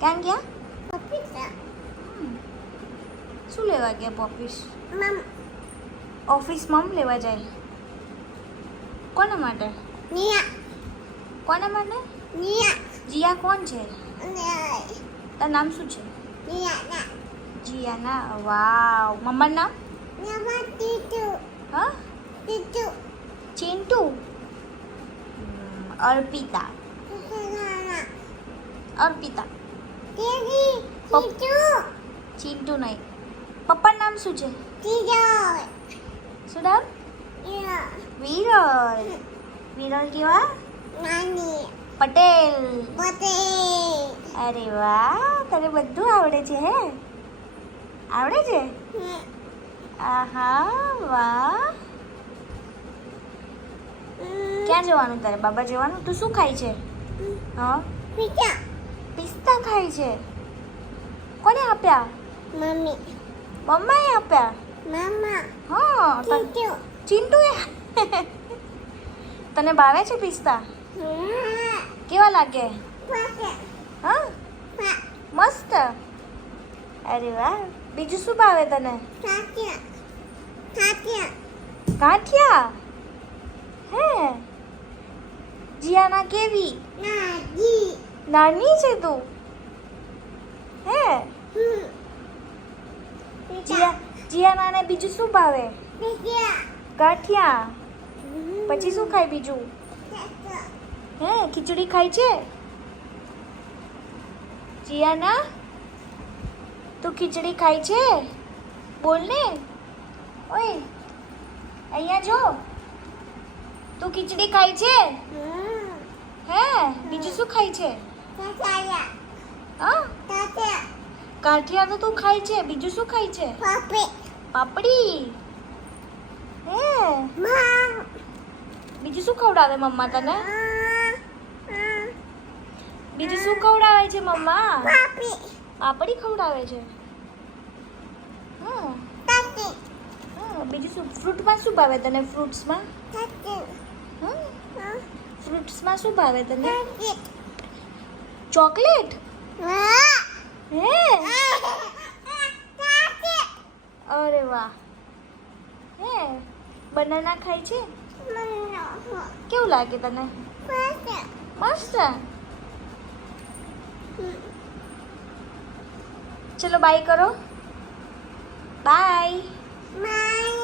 ક્યાં ગયા? ઓફિસ શું લેવા ગયા પોપીસ? મમ ઓફિસ મમ લેવા જાય. કોના માટે? નિયા કોના માટે? નિયા જીયા કોણ છે? નિયા તારું નામ શું છે? નિયા જીયાના. વાવ. મમ્માનું નામ? નિયા ટીટુ હા, ટીટુ ચિંટુ. અર્પિતા. ના અર્પિતા. ટીટી ટીટુ ચિંટુ નહીં. પપ્પાનું નામ શું છે? ટીટુ શું નામ? યા વિરલ. વિરલ કેવા? નાની પટેલ. પોતે અરે વાહ, તને બધું આવડે છે હે? આવડે છે? આહા, વાહ. ક્યાં જવાનું તારે? બાબા જવાનું? તું શું ખાય છે? હા, પિતા પિસ્તા ખાય છે. કોને આપ્યા? મમ્મી મમ્માએ આપ્યા. મામા હા, ટીટુ ચિંટુએ. તને ભાવે છે પિસ્તા? કેવા લાગે? પોતે હા, મસ્ત. અરે વાહ. બીજું શું ભાવે તને? તાત્યા તાત્યા ગાંઠિયા. હે, જીયાના કેવી? નાજી નાની છે તું? હે, જીયાનાને બીજું શું ભાવે? પિતા ગાંઠિયા. પછી શું ખાય બીજું? હે, ખીચડી ખાય છે? જીયાના, તું ખીચડી ખાય છે? બોલ ને. ઓય, અહીંયા જો. તું ખીચડી ખાય છે? હે, બીજું શું ખાય છે? તાત્યા હા, તાત્યા ગાંઠિયા તો તું ખાય છે. બીજું શું ખાય છે? પાપે પાપડી. હે, મા બીજું શું ખવડાવે મમ્મા તને? બીજું શું ખવડાવે છે મમ્મા? પાપી પાપડી ખવડાવે છે. હા, તાતી હા. બીજું શું? ફ્રૂટમાં શું ભાવે તને? ફ્રૂટ્સમાં? તાતી હા, ફ્રૂટ્સમાં શું ભાવે તને? તાતી ચોકલેટ. હે, તાતી અરે વાહ. હે, બનાના ખાય છે? મનો કેવું લાગે તને? પોતે મસ્ત. ચલો બાય કરો. બાય. માય